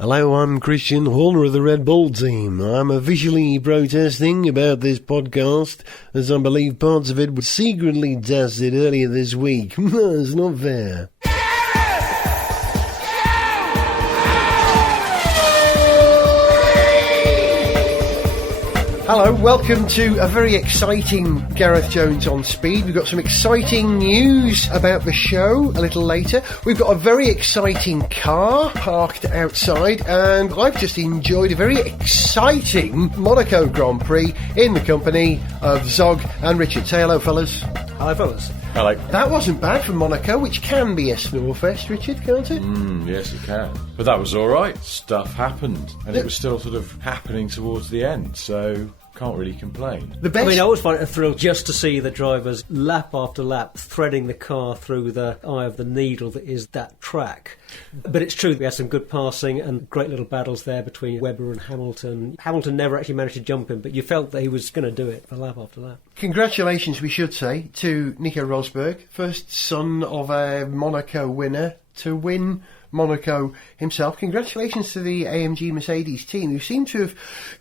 Hello, I'm Christian Horner of the Red Bull team. I'm officially protesting about this podcast, as I believe parts of it were secretly tested earlier this week. It's not fair. Hello, welcome to a very exciting Gareth Jones on Speed. We've got some exciting news about the show a little later. We've got a very exciting car parked outside, and I've just enjoyed a very exciting Monaco Grand Prix in the company of Zog and Richard. Say hello, fellas. Hello, fellas. Hello. That wasn't bad from Monaco, which can be a snorefest, Richard, can't it? Yes, it can. But that was all right. Stuff happened, and it was still sort of happening towards the end, so can't really complain. The best. I mean, I always find it a thrill just to see the drivers lap after lap threading the car through the eye of the needle that is that track. But it's true, we had some good passing and great little battles there between Webber and Hamilton. Hamilton never actually managed to jump him, but you felt that he was going to do it for lap after lap. Congratulations, we should say, to Nico Rosberg, first son of a Monaco winner to win Monaco himself. Congratulations to the AMG Mercedes team, who seem to have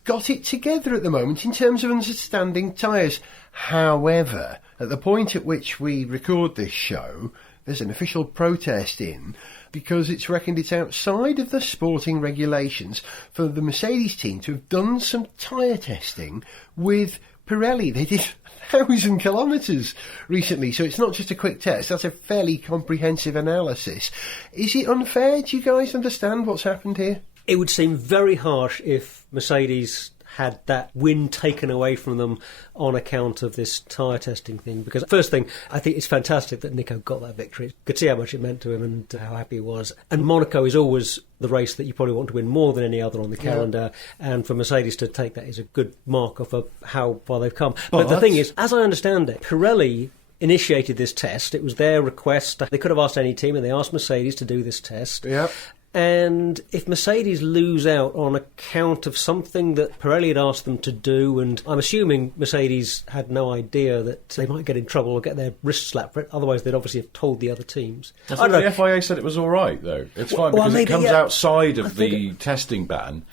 got it together at the moment in terms of understanding tyres. However, at the point at which we record this show, there's an official protest in because it's reckoned it's outside of the sporting regulations for the Mercedes team to have done some tyre testing with Pirelli. They did 1,000 kilometres recently, so it's not just a quick test, that's a fairly comprehensive analysis. Is it unfair? Do you guys understand what's happened here? It would seem very harsh if Mercedes had that win taken away from them on account of this tyre testing thing, because first thing, I think it's fantastic that Nico got that victory. Could see how much it meant to him and how happy he was. And Monaco is always the race that you probably want to win more than any other on the calendar, and for Mercedes to take that is a good marker for how far they've come. But the thing is, as I understand it, Pirelli initiated this test. It was their request. They could have asked any team, and they asked Mercedes to do this test. Yep. And if Mercedes lose out on account of something that Pirelli had asked them to do, and I'm assuming Mercedes had no idea that they might get in trouble or get their wrist slapped for it, otherwise they'd obviously have told the other teams. I thought the FIA said it was all right, though. It's fine because it comes outside of the testing ban,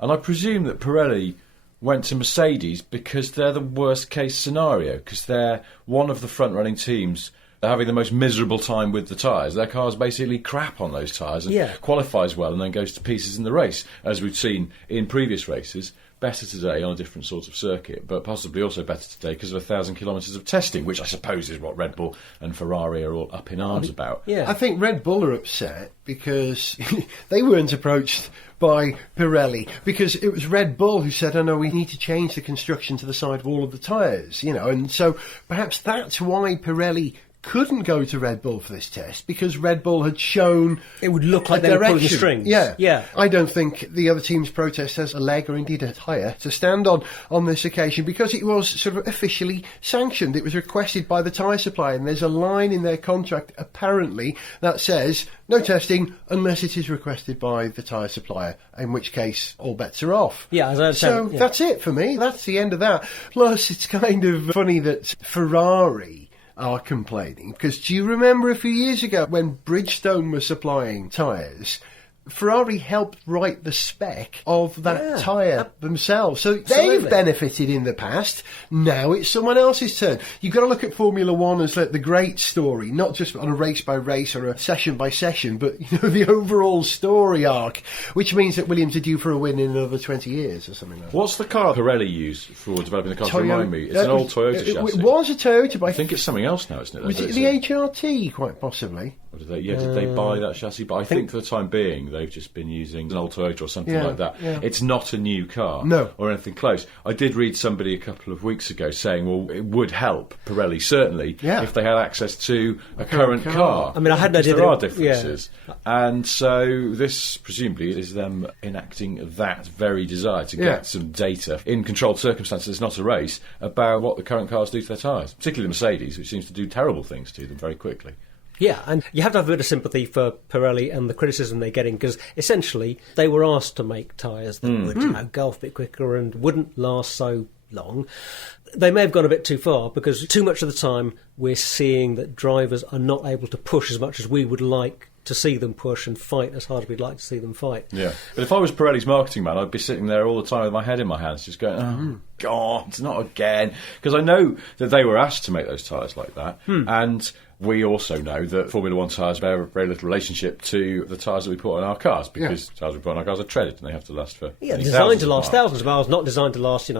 and I presume that Pirelli went to Mercedes because they're the worst case scenario, because they're one of the front-running teams. They're having the most miserable time with the tyres. Their car's basically crap on those tyres and qualifies well and then goes to pieces in the race, as we've seen in previous races. Better today on a different sort of circuit, but possibly also better today because of 1,000 kilometres of testing, which I suppose is what Red Bull and Ferrari are all up in arms about. Yeah. I think Red Bull are upset because they weren't approached by Pirelli, because it was Red Bull who said, oh no, we need to change the construction to the sidewall of the tyres, and so perhaps that's why Pirelli couldn't go to Red Bull for this test, because Red Bull had shown it would look like they were pulling the strings. Yeah. I don't think the other team's protest has a leg or indeed a tyre to stand on this occasion, because it was sort of officially sanctioned. It was requested by the tyre supplier, and there's a line in their contract apparently that says no testing unless it is requested by the tyre supplier, in which case all bets are off. Yeah, as I understand, that's it for me. That's the end of that. Plus, it's kind of funny that Ferrari are complaining, because do you remember a few years ago when Bridgestone was supplying tyres, Ferrari helped write the spec of that tyre themselves. So they've benefited in the past. Now it's someone else's turn. You've got to look at Formula One as like the great story, not just on a race by race or a session by session, but the overall story arc, which means that Williams are due for a win in another 20 years or something like that. What's the car Pirelli used for developing the car? Remind me. It's an old Toyota chassis. It was a Toyota, but I think it's something else now, isn't it? Was it the HRT, quite possibly? Or did they buy that chassis? But I think for the time being, they've just been using an old Toyota or something like that. Yeah. It's not a new car or anything close. I did read somebody a couple of weeks ago saying, well, it would help Pirelli, certainly, if they had access to a current car. I mean, I had no idea. There are differences. Yeah. And so this, presumably, is them enacting that very desire to get some data in controlled circumstances, it's not a race, about what the current cars do to their tyres, particularly the Mercedes, which seems to do terrible things to them very quickly. Yeah, and you have to have a bit of sympathy for Pirelli and the criticism they're getting, because essentially they were asked to make tyres that would go off a bit quicker and wouldn't last so long. They may have gone a bit too far, because too much of the time we're seeing that drivers are not able to push as much as we would like to see them push and fight as hard as we'd like to see them fight. Yeah. But if I was Pirelli's marketing man, I'd be sitting there all the time with my head in my hands, just going, oh, God, not again. Because I know that they were asked to make those tyres like that. And we also know that Formula One tyres have very little relationship to the tyres that we put on our cars, because tyres we put on our cars are treaded and they have to last for designed to last thousands of miles, not designed to last,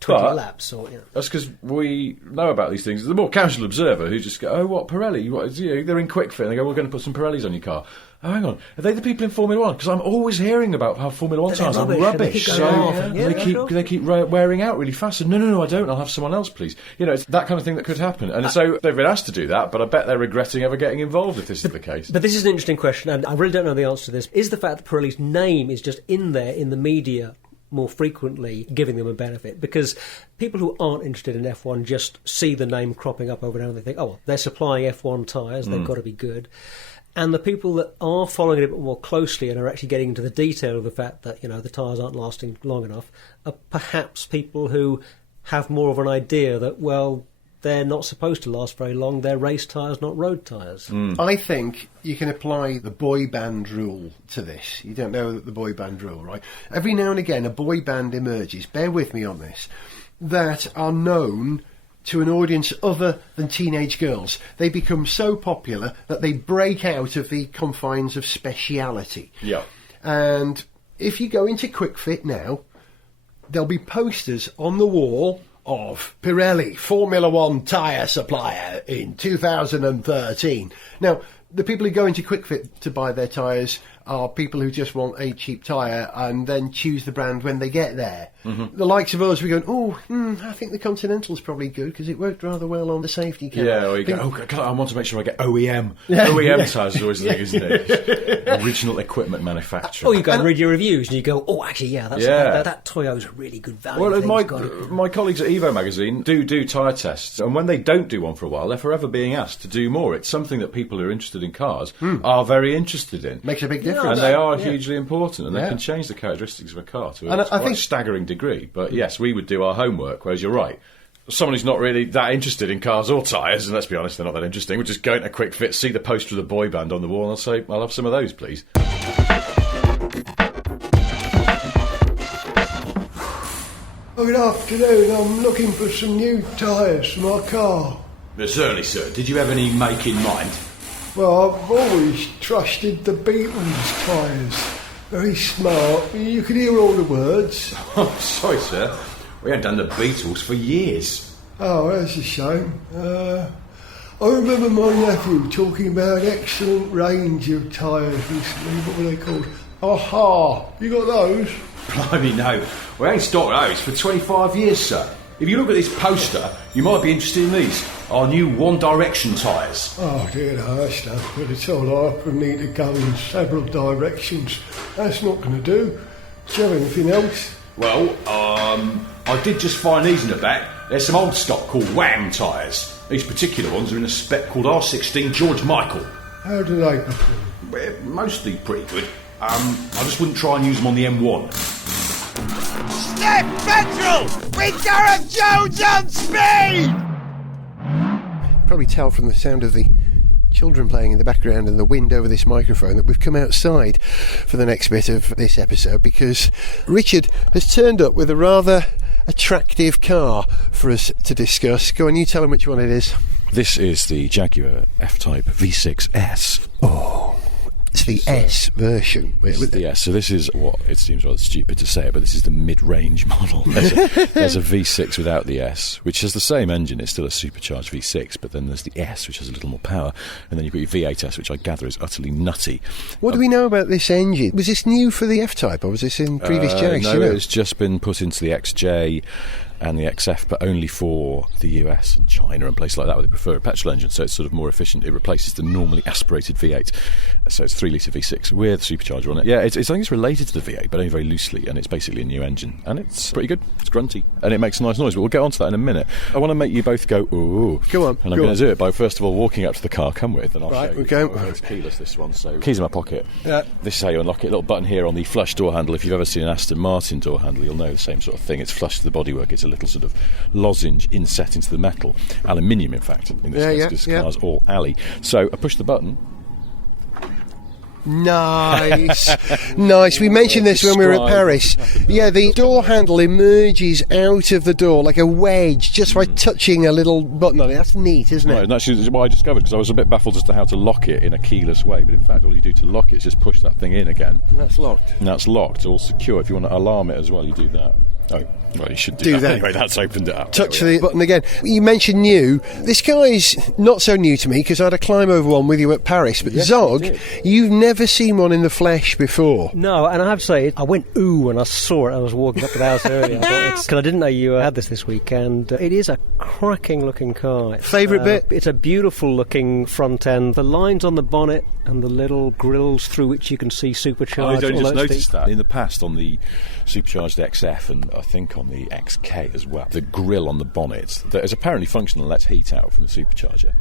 20 laps. That's because we know about these things. The more casual observer who just go, oh, what, Pirelli? What, they're in quick fit. And they go, we're going to put some Pirellis on your car. Oh, hang on. Are they the people in Formula One? Because I'm always hearing about how Formula One tyres are rubbish. They keep wearing out really fast. And no, I don't. I'll have someone else, please. It's that kind of thing that could happen. And so they've been asked to do that, but I bet they're regretting ever getting involved if this is the case. But this is an interesting question, and I really don't know the answer to this. Is the fact that Pirelli's name is just in there in the media more frequently giving them a benefit? Because people who aren't interested in F1 just see the name cropping up over and over and they think, oh, well, they're supplying F1 tyres, they've got to be good. And the people that are following it a bit more closely and are actually getting into the detail of the fact that, the tyres aren't lasting long enough are perhaps people who have more of an idea that, well, they're not supposed to last very long. They're race tyres, not road tyres. I think you can apply the boy band rule to this. You don't know the boy band rule, right? Every now and again, a boy band emerges, bear with me on this, that are known to an audience other than teenage girls. They become so popular that they break out of the confines of speciality. Yeah. And if you go into Quick Fit now, there'll be posters on the wall of Pirelli, Formula One tyre supplier in 2013. Now, the people who go into Quick Fit to buy their tyres are people who just want a cheap tyre and then choose the brand when they get there. The likes of us, we go, I think the Continental's probably good because it worked rather well on the safety car. Yeah, or you go, I want to make sure I get OEM. OEM tyres is always the thing, isn't it? Original equipment manufacturer. Or you go and read your reviews and you go, oh, actually, that Toyo's a really good value. Well, my colleagues at Evo magazine do tyre tests, and when they don't do one for a while, they're forever being asked to do more. It's something that people who are interested in cars are very interested in. Makes a big difference. And they are hugely important, and they can change the characteristics of a car to a staggering degree. But yes, we would do our homework, whereas you're right. Someone who's not really that interested in cars or tyres, and let's be honest, they're not that interesting, would just go into Quick Fit, see the poster of the boy band on the wall, and I'll say, I'll have some of those, please. Good afternoon, I'm looking for some new tyres for my car. Certainly, sir. Did you have any make in mind? Well, I've always trusted the Beatles tyres. Very smart. You can hear all the words. Oh, sorry, sir. We haven't done the Beatles for years. Oh, that's a shame. I remember my nephew talking about an excellent range of tyres recently. What were they called? Aha! You got those? Blimey, no. We ain't stocked those for 25 years, sir. If you look at this poster, you might be interested in these. Our new One Direction tyres. Oh dear, no, that's no good at all. I could need to go in several directions. That's not going to do. Do you have anything else? Well, I did just find these in the back. There's some old stock called Wham tyres. These particular ones are in a spec called R16 George Michael. How do they perform? Well, mostly pretty good. I just wouldn't try and use them on the M1. Sniff Petrol with Gareth Jones on speed! Probably tell from the sound of the children playing in the background and the wind over this microphone that we've come outside for the next bit of this episode, because Richard has turned up with a rather attractive car for us to discuss. Go on, you tell him which one it is. This is the Jaguar F-Type V6S. Oh, it's the S version. It's the S. So this is what it seems rather stupid to say, but this is the mid-range model. There's a V6 without the S, which has the same engine. It's still a supercharged V6, but then there's the S, which has a little more power, and then you've got your V8S, which I gather is utterly nutty. What do we know about this engine? Was this new for the F-Type, or was this in previous Jags? No, it's just been put into the XJ and the XF, but only for the US and China and places like that where they prefer a petrol engine, so it's sort of more efficient. It replaces the normally aspirated V8, so it's 3-litre V6 with a supercharger on it. Yeah, I think it's related to the V8, but only very loosely, and it's basically a new engine, and it's pretty good. It's grunty, and it makes a nice noise, but we'll get onto that in a minute. I want to make you both go, ooh. Go on. And I'm going to do it by, first of all, walking up to the car I come with, and I'll show you. Okay. Oh, it's keyless, this one, so keys in my pocket. Yeah. This is how you unlock it. A little button here on the flush door handle. If you've ever seen an Aston Martin door handle, you'll know the same sort of thing. It's flush to the bodywork. It's a little sort of lozenge inset into the metal, aluminium in fact, in this case, because the car's all alley. So I push the button Nice. Nice. We mentioned this when we were at Paris. Yeah, the door handle emerges out of the door like a wedge just by touching a little button on it. That's neat, isn't it? Right, and that's what I discovered, because I was a bit baffled as to how to lock it in a keyless way, but in fact all you do to lock it is just push that thing in again. And that's locked. And that's locked, all secure. If you want to alarm it as well, you do that. Oh, well, you should do that. Anyway, that's opened it up. Touch the button again. You mentioned new. This guy's not so new to me because I had a climb over one with you at Paris. But Zog, you've never seen one in the flesh before. No, and I have to say, I went ooh when I saw it. I was walking up to the house earlier. Because I didn't know you had this week, and it is a cracking looking car. Favourite bit? It's a beautiful looking front end. The lines on the bonnet and the little grills through which you can see supercharged. I just noticed that in the past on the supercharged XF and I think on the XK as well. The grille on the bonnet that is apparently functional and lets heat out from the supercharger.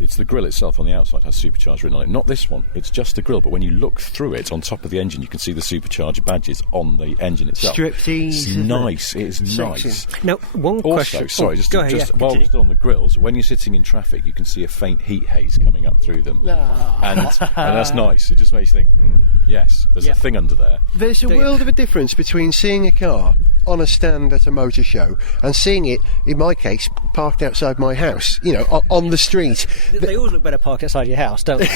It's the grille itself on the outside has supercharger written on it. Not this one. It's just the grille, but when you look through it on top of the engine, you can see the supercharger badges on the engine itself. Striptease. It's nice. It is nice. Now, one question. Also, sorry, just while we're still on the grills, when you're sitting in traffic, you can see a faint heat haze coming up through them, and that's nice. It just makes you think, yes, there's a thing under there. There's a world of a difference between seeing a car on a stand at a motor show and seeing it, in my case, parked outside my house, on the street. They always look better parked outside your house, don't they?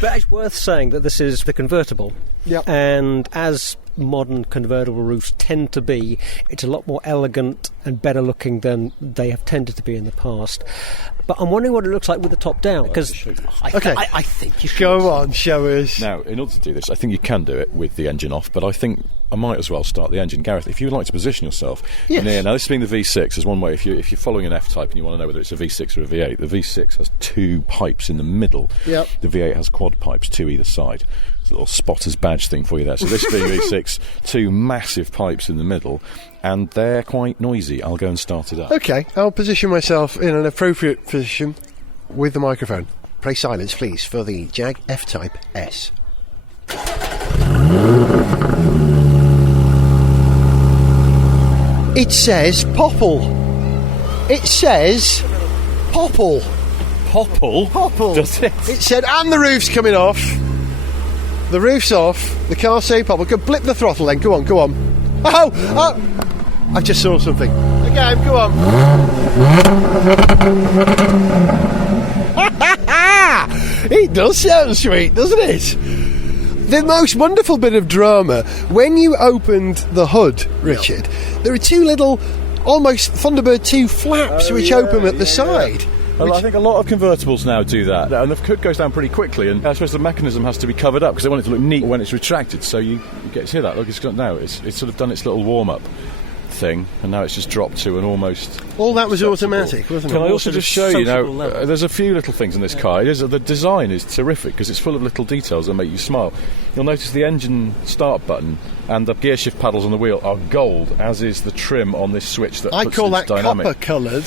But it's worth saying that this is the convertible. Yep. And as modern convertible roofs tend to be, it's a lot more elegant and better looking than they have tended to be in the past. But I'm wondering what it looks like with the top down, because I think you should. Go on, show us. Now, in order to do this, I think you can do it with the engine off, but I think I might as well start the engine. Gareth, if you would like to position yourself near, now this being the V6 is one way, if you're following an F-Type and you want to know whether it's a V6 or a V8, the V6 has two pipes in the middle. Yep. The V8 has quad pipes, two either side. It's a little spotter's badge thing for you there. So this being V6, two massive pipes in the middle, and they're quite noisy. I'll go and start it up. Okay, I'll position myself in an appropriate position with the microphone. Play silence, please, for the Jag F-Type S. It says Popple. It says Popple. Popple? Popple. Does it? It said, and the roof's coming off. The roof's off. The car say Popple. Go blip the throttle then. Go on. Oh! I just saw something. Again, go on. It does sound sweet, doesn't it? The most wonderful bit of drama, when you opened the hood, Richard, there are two little, almost Thunderbird 2 flaps which open at the side. Well, I think a lot of convertibles now do that, and the hood goes down pretty quickly, and I suppose the mechanism has to be covered up because they want it to look neat when it's retracted, so you get to hear that. Look, it's sort of done its little warm-up thing, and now it's just dropped to an almost... All that was automatic, wasn't it? Can I also just show you now, there's a few little things in this car. The design is terrific because it's full of little details that make you smile. You'll notice the engine start button and the gear shift paddles on the wheel are gold, as is the trim on this switch that I puts call it that dynamic. copper-coloured.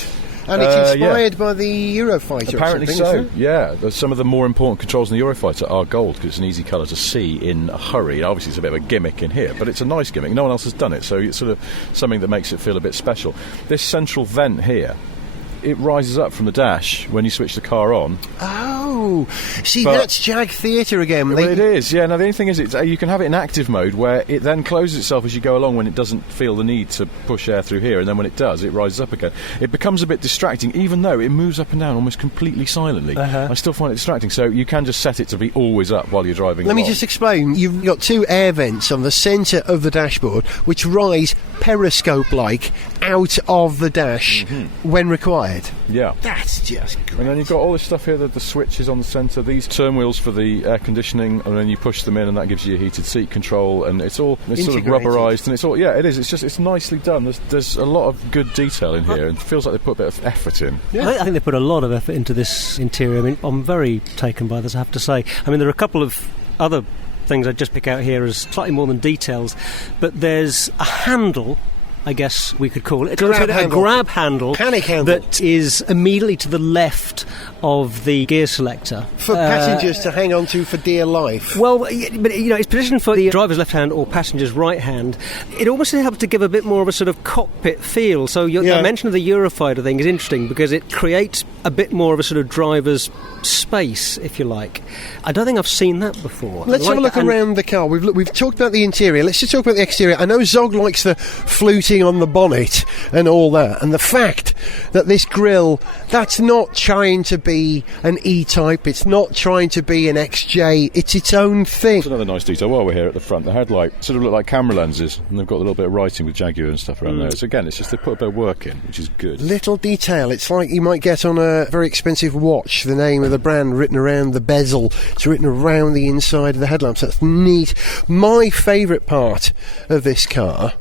And it's inspired by the Eurofighter. Apparently or something, so, yeah. Some of the more important controls in the Eurofighter are gold because it's an easy colour to see in a hurry. Obviously, it's a bit of a gimmick in here, but it's a nice gimmick. No one else has done it, so it's sort of something that makes it feel a bit special. This central vent here, it rises up from the dash when you switch the car on. Oh, see, that's Jag Theatre again. Well, it is, yeah. Now, the only thing is, you can have it in active mode where it then closes itself as you go along when it doesn't feel the need to push air through here, and then when it does, it rises up again. It becomes a bit distracting, even though it moves up and down almost completely silently. I still find it distracting, so you can just set it to be always up while you're driving Let me just explain. You've got two air vents on the centre of the dashboard, which rise periscope-like out of the dash when required. Yeah. That's just great. And then you've got all this stuff here, the switches on the centre, these turn wheels for the air conditioning, and then you push them in and that gives you heated seat control, and it's sort of rubberised, and it's nicely done. There's a lot of good detail in here, and it feels like they put a bit of effort in. Yeah. I think they put a lot of effort into this interior. I mean, I'm very taken by this, I have to say. I mean, there are a couple of other things I'd just pick out here as slightly more than details, but there's a handle, I guess we could call it. A grab handle. Panic handle. That is immediately to the left of the gear selector. For passengers to hang on to for dear life. Well, but it's positioned for the driver's left hand or passenger's right hand. It almost helps to give a bit more of a sort of cockpit feel. So your mention of the Eurofighter thing is interesting because it creates a bit more of a sort of driver's space, if you like. I don't think I've seen that before. Let's have a look around the car. We've talked about the interior. Let's just talk about the exterior. I know Zog likes the fluting on the bonnet and all that, and the fact that this grille, that's not trying to be an E-Type, it's not trying to be an XJ, it's its own thing. That's another nice detail. While we're here at the front, the headlight sort of look like camera lenses, and they've got a little bit of writing with Jaguar and stuff around there. So again, it's just they put a bit of work in, which is good. Little detail. It's like you might get on a very expensive watch, the name of the brand written around the bezel. It's written around the inside of the headlamps. That's neat. My favourite part of this car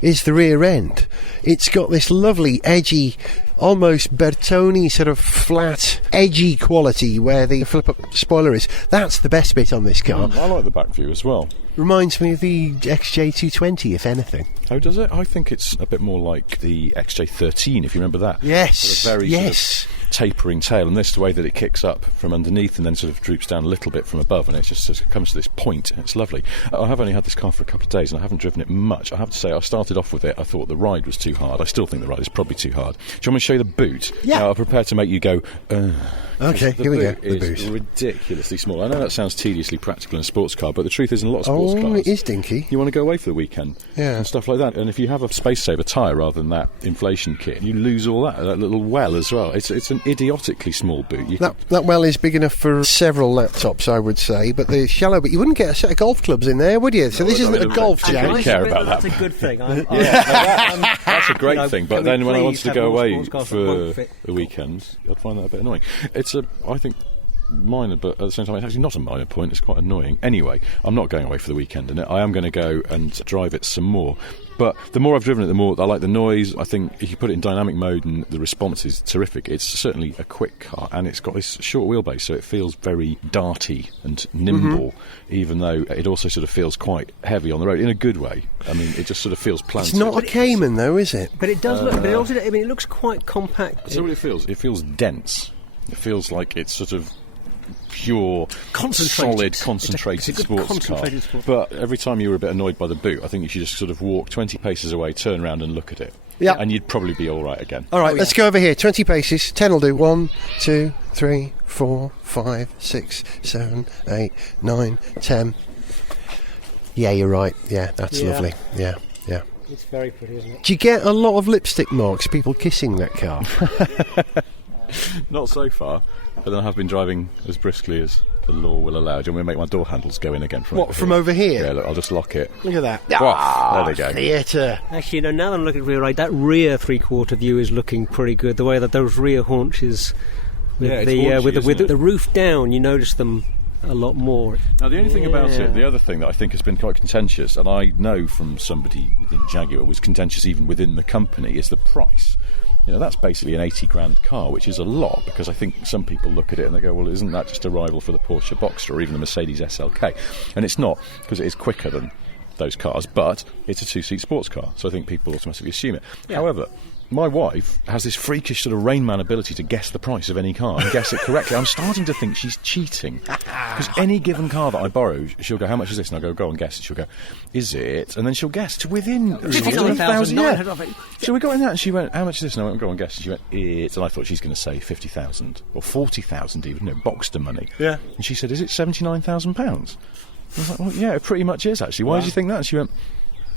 is the rear end. It's got this lovely, edgy, almost Bertoni sort of flat, edgy quality where the flip-up spoiler is. That's the best bit on this car. I like the back view as well. Reminds me of the XJ220, if anything. Oh, does it? I think it's a bit more like the XJ13, if you remember that. Yes, sort of very yes. Sort of tapering tail, and this the way that it kicks up from underneath and then sort of droops down a little bit from above, and it just sort of comes to this point. It's lovely. I have only had this car for a couple of days and I haven't driven it much. I have to say, I started off with it, I thought the ride was too hard. I still think the ride is probably too hard. Do you want me to show you the boot? Yeah. Now, I'm prepared to make you go, Okay, here we go. The It's boot. ridiculously small. I know that sounds tediously practical in a sports car, but the truth is in a lot of sports cars, it is dinky. you want to go away for the weekend and stuff like that. And if you have a space-saver tyre rather than that inflation kit, you lose all that little well as well. It's an idiotically small boot. That well is big enough for several laptops, I would say, but the shallow bit, you wouldn't get a set of golf clubs in there, would you? So this isn't a golf I jam. don't care about that. That's a good thing. That's a great thing, but then when I wanted to go away for the the weekend, I'd find that a bit annoying. It's I think, minor, but at the same time it's actually not a minor point. It's quite annoying. Anyway, I'm not going away for the weekend in it. I am going to go and drive it some more. But the more I've driven it, the more I like the noise. I think if you put it in dynamic mode and the response is terrific, it's certainly a quick car, and it's got this short wheelbase, so it feels very darty and nimble, even though it also sort of feels quite heavy on the road in a good way. I mean, it just sort of feels planted. It's not a Cayman, though, is it? But it does look. But it also. I mean, it looks quite compact. So what it feels? It feels dense. It feels like it's sort of pure, solid, concentrated sports car. But every time you were a bit annoyed by the boot, I think you should just sort of walk 20 paces away, turn around and look at it. Yeah. And you'd probably be all right again. All right, let's go over here. 20 paces. 10 will do. 1, 2, 3, 4, 5, 6, 7, 8, 9, 10. Yeah, you're right. Yeah, that's lovely. Yeah. It's very pretty, isn't it? Do you get a lot of lipstick marks, people kissing that car? Not so far, but then I have been driving as briskly as the law will allow. Do you want me to make my door handles go in again from over here? Yeah, look, I'll just lock it. Look at that. There they go. Theatre. Actually, now that I'm looking at the rear, that rear three-quarter view is looking pretty good. The way that those rear haunches, with the roof down, you notice them a lot more. Now, the only thing about it, the other thing that I think has been quite contentious, and I know from somebody within Jaguar was contentious even within the company, is the price. You know, that's basically an 80 grand car, which is a lot, because I think some people look at it and they go, well, isn't that just a rival for the Porsche Boxster or even the Mercedes SLK? And it's not, because it is quicker than those cars, but it's a two-seat sports car, so I think people automatically assume it. Yeah. However, my wife has this freakish sort of Rain Man ability to guess the price of any car and guess it correctly. I'm starting to think she's cheating. Because any given car that I borrow, she'll go, how much is this? And I'll go and guess it. She'll go, is it? And then she'll guess to within 50,000. Yeah. So we got in that and she went, how much is this? And I went, go and guess. And she went, it's. And I thought she's going to say 50,000 or 40,000 even, Boxster money. Yeah. And she said, is it £79,000? I was like, well, yeah, it pretty much is actually. Why did you think that? And she went,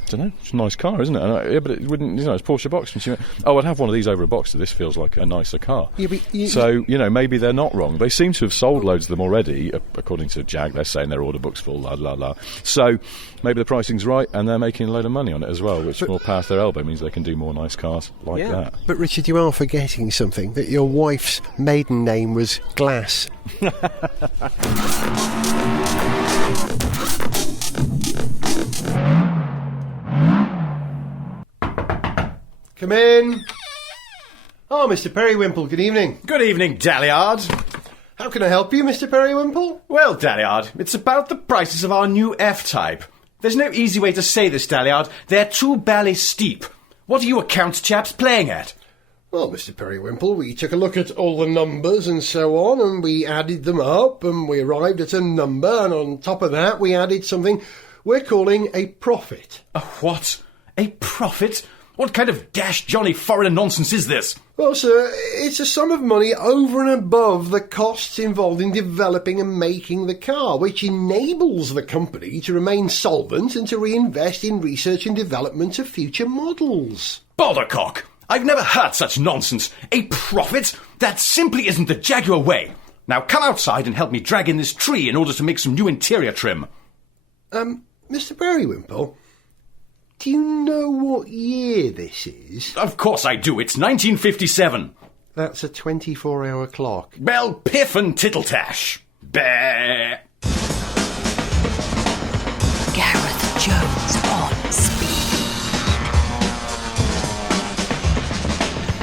I don't know, it's a nice car, isn't it? And yeah, but it wouldn't, it's Porsche Boxster. And she went, oh, I'd have one of these over a Boxster. This feels like a nicer car. Yeah, but so, maybe they're not wrong. They seem to have sold loads of them already, according to Jag. They're saying their order book's full, la, la, la. So maybe the pricing's right, and they're making a load of money on it as well, which more power to their elbow means they can do more nice cars like that. But, Richard, you are forgetting something, that your wife's maiden name was Glass. Come in. Oh, Mr. Periwimple, good evening. Good evening, Dalliard. How can I help you, Mr. Periwimple? Well, Dalliard, it's about the prices of our new F-Type. There's no easy way to say this, Dalliard. They're too bally steep. What are you account chaps playing at? Well, Mr. Periwimple, we took a look at all the numbers and so on, and we added them up, and we arrived at a number, and on top of that, we added something we're calling a profit. A what? A profit? What kind of dash Johnny foreign nonsense is this? Well, sir, it's a sum of money over and above the costs involved in developing and making the car, which enables the company to remain solvent and to reinvest in research and development of future models. Baldercock! I've never heard such nonsense. A profit? That simply isn't the Jaguar way. Now come outside and help me drag in this tree in order to make some new interior trim. Mr. Berrywimple, do you know what year this is? Of course I do. It's 1957. That's a 24-hour clock. Well, piff and tittletash. Bah. Gareth Jones on speed.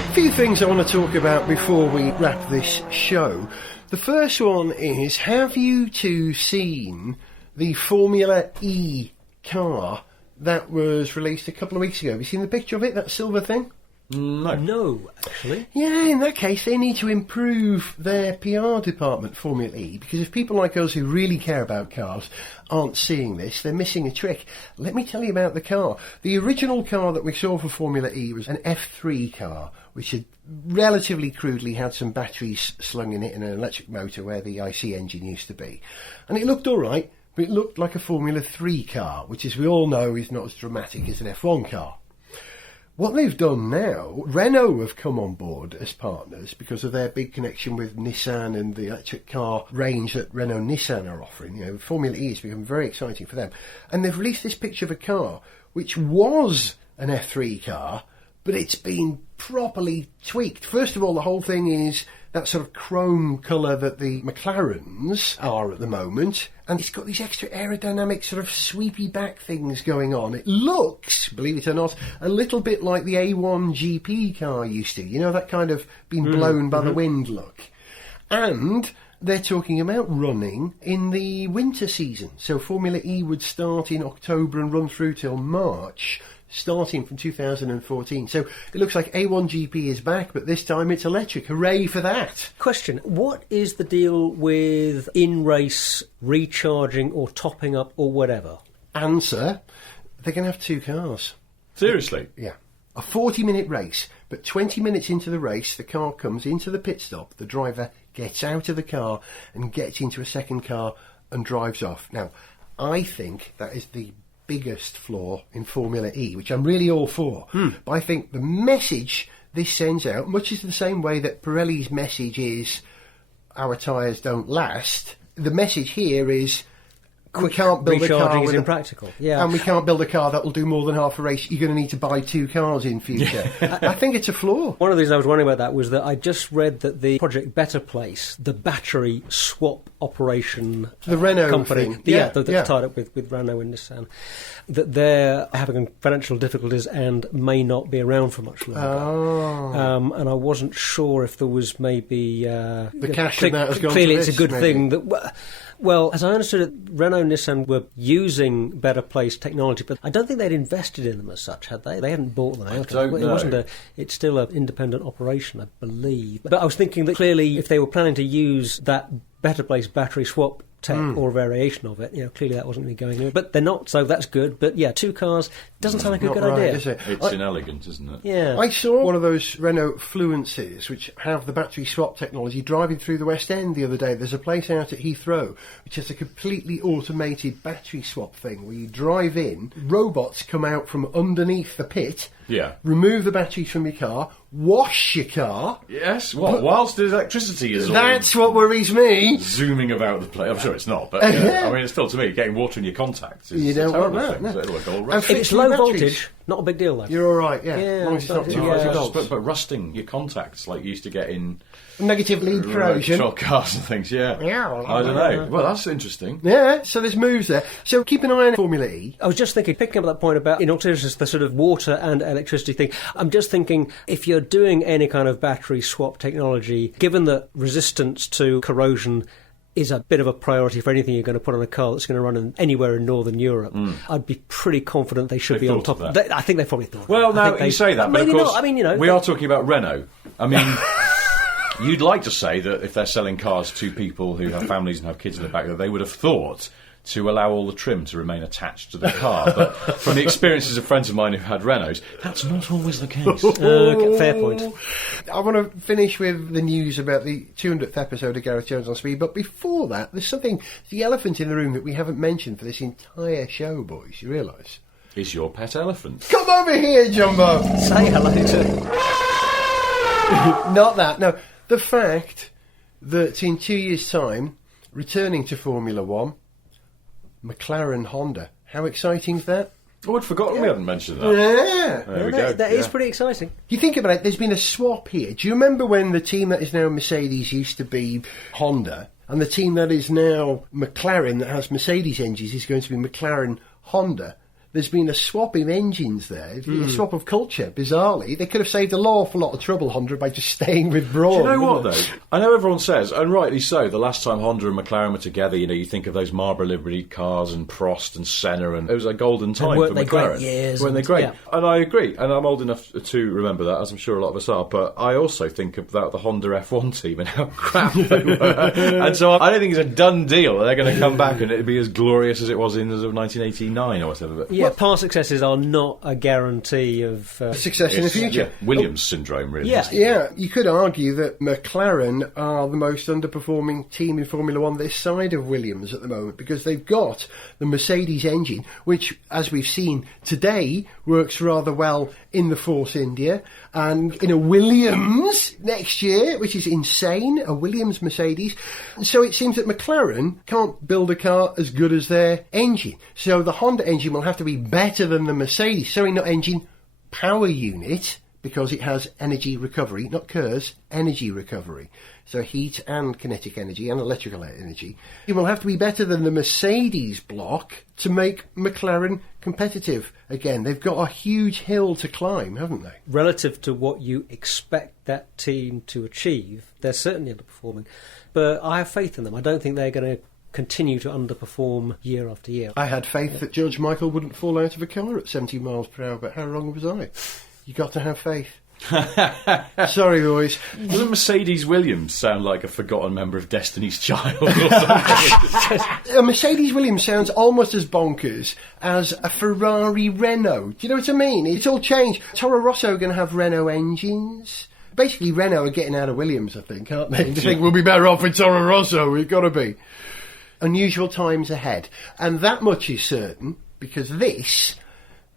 A few things I want to talk about before we wrap this show. The first one is, have you two seen the Formula E car that was released a couple of weeks ago? Have you seen the picture of it, that silver thing? No, actually. Yeah, in that case, they need to improve their PR department, Formula E, because if people like us who really care about cars aren't seeing this, they're missing a trick. Let me tell you about the car. The original car that we saw for Formula E was an F3 car, which had relatively crudely had some batteries slung in it and an electric motor where the IC engine used to be. And it looked all right, but it looked like a Formula 3 car, which, as we all know, is not as dramatic as an F1 car. What they've done now, Renault have come on board as partners because of their big connection with Nissan and the electric car range that Renault Nissan are offering. You know, Formula E has become very exciting for them. And they've released this picture of a car which was an F3 car, but it's been properly tweaked. First of all, the whole thing is that sort of chrome colour that the McLarens are at the moment, and it's got these extra aerodynamic sort of sweepy back things going on. It looks, believe it or not, a little bit like the A1 GP car used to. You know, that kind of been blown by the wind look. And they're talking about running in the winter season. So Formula E would start in October and run through till March, starting from 2014. So it looks like A1GP is back, but this time it's electric. Hooray for that. Question, what is the deal with in-race recharging or topping up or whatever? Answer, they're going to have two cars. Seriously? Yeah. A 40-minute race, but 20 minutes into the race, the car comes into the pit stop, the driver gets out of the car and gets into a second car and drives off. Now, I think that is the biggest flaw in Formula E, which I'm really all for. But I think the message this sends out, much is the same way that Pirelli's message is our tyres don't last, the message here is we can't build a car recharging is with impractical. Yeah. and we can't build a car that will do more than half a race. You're going to need to buy two cars in future. I think it's a flaw. One of the reasons I was wondering about that was that I just read that the Project Better Place, the battery swap operation The Renault company, thing. that's tied up with Renault and Nissan, that they're having financial difficulties and may not be around for much longer. And I wasn't sure if there was maybe The cash from that has gone clearly to it's this, a good maybe. thing that. Well, as I understood it, Renault and Nissan were using Better Place technology, but I don't think they'd invested in them as such, had they? They hadn't bought them out. don't know. It's still an independent operation, I believe. But I was thinking that clearly, if they were planning to use that Better Place battery swap tech or a variation of it, clearly that wasn't really going anywhere. But they're not, so that's good. But yeah, two cars doesn't sound like a Not good right, idea. is it? It's inelegant, isn't it? Yeah. I saw one of those Renault Fluences which have the battery swap technology driving through the West End the other day. There's a place out at Heathrow which has a completely automated battery swap thing where you drive in, robots come out from underneath the pit, remove the batteries from your car, wash your car. Yes, whilst the electricity is That's what worries me. zooming about the place. I'm sure it's not, but I mean, it's still, to me, getting water in your contacts is You don't a terrible want that, thing. no. So it'll look all And rusty. If it's fixing low batteries. voltage, not a big deal though. You're all right, yeah. Yeah, As long as it's not it's too not- high yeah. volts. But rusting your contacts like you used to get in Negative lead corrosion. petrol cars and things, I don't know. Well, that's interesting. Yeah, so there's moves there. So keep an eye on Formula E. I was just thinking, picking up that point about, in all seriousness, the sort of water and electricity thing, I'm just thinking, if you're doing any kind of battery swap technology, given that resistance to corrosion is a bit of a priority for anything you're going to put on a car that's going to run anywhere in Northern Europe, I'd be pretty confident they should They've be on thought top of of that. that. I think they probably thought of Well, that. I now think you say that, but of maybe course, not. I mean, we are talking about Renault. I mean, you'd like to say that if they're selling cars to people who have families and have kids in the back, that they would have thought to allow all the trim to remain attached to the car. But from the experiences of friends of mine who had Renaults, that's not always the case. Fair point. I want to finish with the news about the 200th episode of Gareth Jones on Speed, but before that, there's something, the elephant in the room that we haven't mentioned for this entire show, boys. You realise? Is your pet elephant. Come over here, Jumbo! Say hello to... Not that. No, the fact that in 2 years' time, returning to Formula One, McLaren Honda. How exciting is that? Oh, I'd forgotten we hadn't mentioned that. Yeah. There we go. That is pretty exciting. You think about it, there's been a swap here. Do you remember when the team that is now Mercedes used to be Honda, and the team that is now McLaren that has Mercedes engines is going to be McLaren Honda? There's been a swap in engines there, a swap of culture, bizarrely. They could have saved an awful lot of trouble, Honda, by just staying with Braun. Do you know what, though? I know everyone says, and rightly so, the last time Honda and McLaren were together, you think of those Marlboro-liveried cars and Prost and Senna, and it was a golden time for they McLaren. Great years? Weren't they great? Yeah. And I agree, and I'm old enough to remember that, as I'm sure a lot of us are, but I also think about the Honda F1 team and how crap they were. And so I don't think it's a done deal. They're going to come back and it'll be as glorious as it was in 1989 or whatever. But Yeah, past successes are not a guarantee of... success in the future. Yeah, Williams syndrome, really. Yeah. Yeah, you could argue that McLaren are the most underperforming team in Formula One this side of Williams at the moment, because they've got the Mercedes engine, which, as we've seen today, works rather well in the Force India, and in a Williams next year, which is insane, a Williams Mercedes. So it seems that McLaren can't build a car as good as their engine. So the Honda engine will have to be better than the Mercedes. Sorry, not engine, power unit, because it has energy recovery, not KERS, energy recovery. So heat and kinetic energy and electrical energy. It will have to be better than the Mercedes block to make McLaren competitive again. They've got a huge hill to climb, haven't they? Relative to what you expect that team to achieve, they're certainly underperforming. But I have faith in them. I don't think they're going to continue to underperform year after year. I had faith that George Michael wouldn't fall out of a car at 70 miles per hour, but how wrong was I? You got to have faith. Sorry, boys. Doesn't Mercedes Williams sound like a forgotten member of Destiny's Child or something? A Mercedes Williams sounds almost as bonkers as a Ferrari Renault. Do you know what I mean? It's all changed. Toro Rosso are going to have Renault engines. Basically, Renault are getting out of Williams, I think, aren't they? They think we'll be better off with Toro Rosso. We've got to be. Unusual times ahead. And that much is certain, because this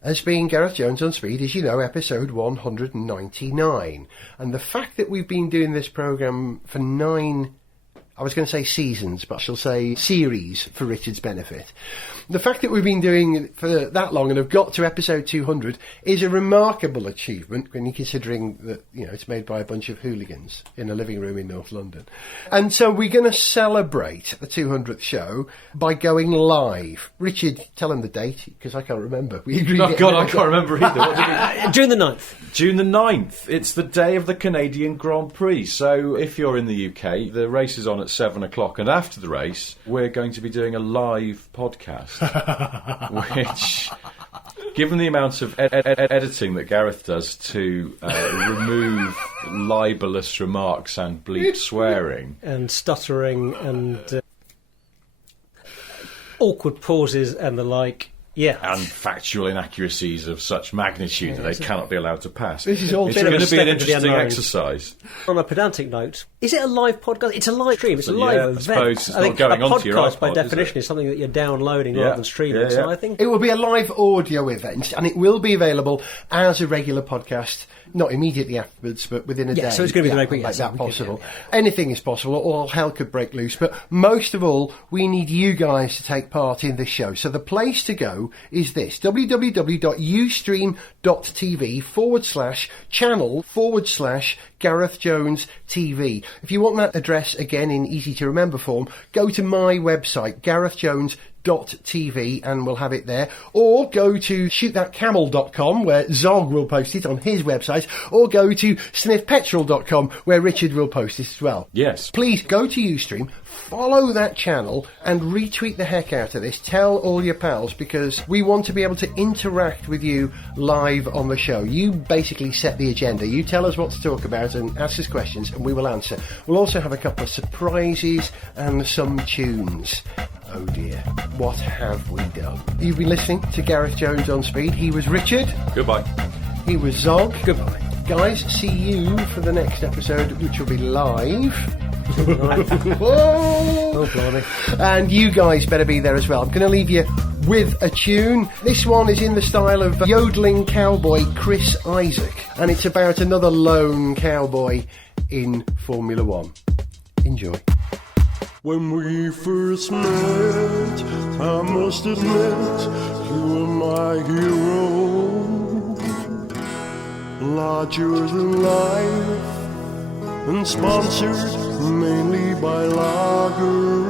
has been Gareth Jones on Speed, as you know, episode 199. And the fact that we've been doing this programme for 9, I was going to say seasons, but I shall say series for Richard's benefit. The fact that we've been doing it for that long and have got to episode 200 is a remarkable achievement when you're considering that, it's made by a bunch of hooligans in a living room in North London. And so we're going to celebrate the 200th show by going live. Richard, tell him the date, because I can't remember. We agreed. Oh, God, I can't remember either. What did we... June the 9th. June the 9th. It's the day of the Canadian Grand Prix. So if you're in the UK, the race is on at 7 o'clock, and after the race, we're going to be doing a live podcast. Which, given the amount of editing that Gareth does to remove libelous remarks and bleep swearing and stuttering and awkward pauses and the like, yeah. and factual inaccuracies of such magnitude that they cannot be allowed to pass. This is all It's going to be an into the interesting unknown. exercise. On a pedantic note, is it a live podcast? It's a live stream. It's a live Yeah, I event. suppose it's I think not going a onto your podcast, by iPod, is definition, it? is something that you're downloading Yeah. rather than streaming. Yeah, So yeah. I think It will be a live audio event, and it will be available as a regular podcast, not immediately afterwards, but within a day. so it's going to be the Make next week, that yes, possible. Anything is possible, or hell could break loose. But most of all, we need you guys to take part in this show. So the place to go is this: www.ustream.tv/channel/Gareth Jones TV. If you want that address again in easy to remember form, go to my website, GarethJones.tv, and we'll have it there. Or go to shootthatcamel.com, where Zog will post it on his website, or go to sniffpetrol.com, where Richard will post it as well. Yes. Please go to Ustream, follow that channel, and retweet the heck out of this. Tell all your pals, because we want to be able to interact with you live on the show. You basically set the agenda. You tell us what to talk about and ask us questions, and we will answer. We'll also have a couple of surprises and some tunes. oh dear, what have we done? You've been listening to Gareth Jones on Speed. He was Richard. Goodbye. He was Zog. Goodbye. Guys, see you for the next episode, which will be live. Whoa! Oh, blimey. And you guys better be there as well. I'm going to leave you with a tune. This one is in the style of yodeling cowboy Chris Isaak, and it's about another lone cowboy in Formula One. Enjoy. When we first met, I must admit you were my hero. Larger than life and sponsored mainly by lager.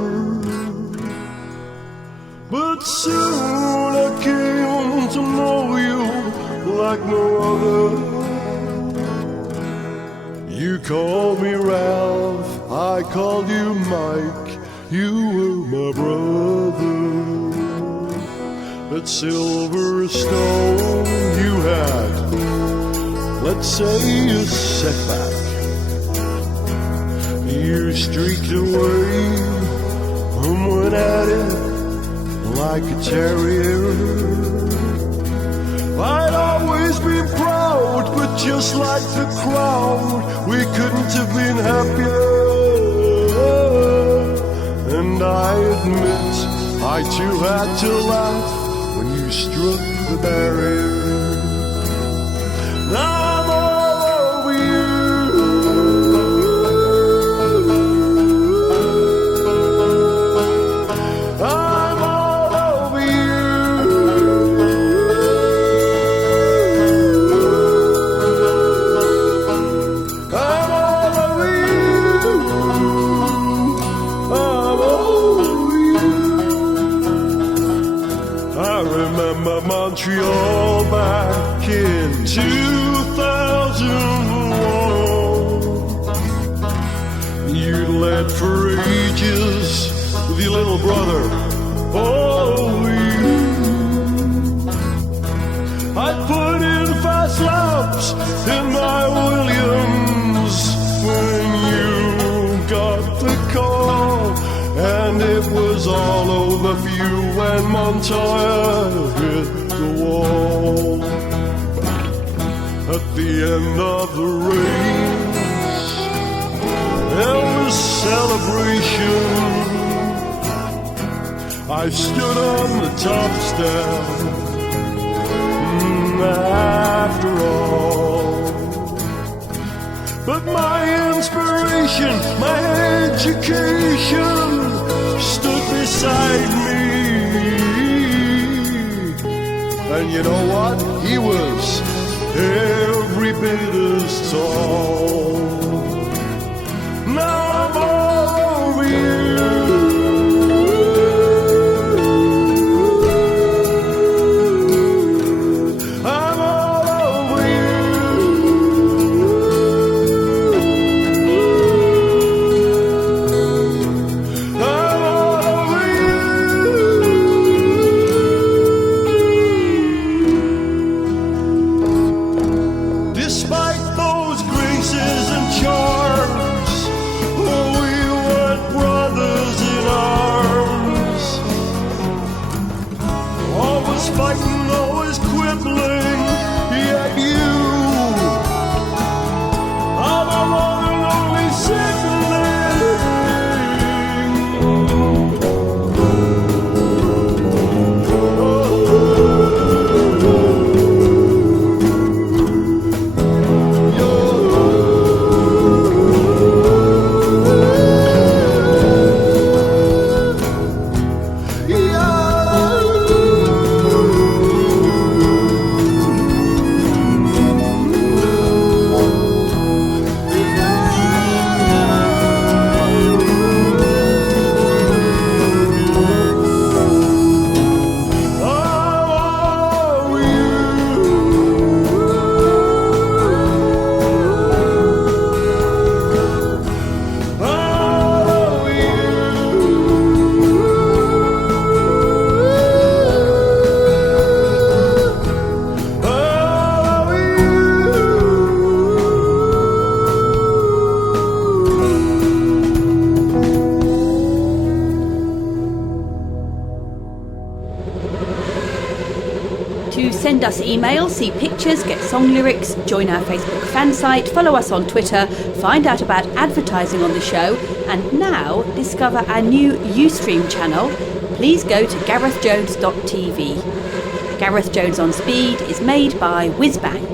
But soon I came to know you like no other. You called me Ralph, I called you Mike, you were my brother. At Silverstone you had, let's say, a setback. You streaked away and went at it like a terrier. I'd always been proud, but just like the crowd, we couldn't have been happier. And I admit, I too had to laugh when you struck the barrier. Now I'm all over you. I'm all over you. I'm all over you. I'm all over you. I remember Montreal back in 2001. You led for ages with your little brother. Oh, you. I put in fast laps in my Williams when you got the call, and it was all over for you when Montoya hit the wall. At the end of the race, there was celebration. I stood on the top step, after all. But my inspiration, my education, stood beside me. And you know what? He was every bit as tall. Now I'm all over you. I'm all over you. I'm all over you. Despite those graces and Send us emails, see pictures, get song lyrics, join our Facebook fan site, follow us on Twitter, find out about advertising on the show, and now discover our new Ustream channel. Please go to garethjones.tv. Gareth Jones on Speed is made by Whizbang.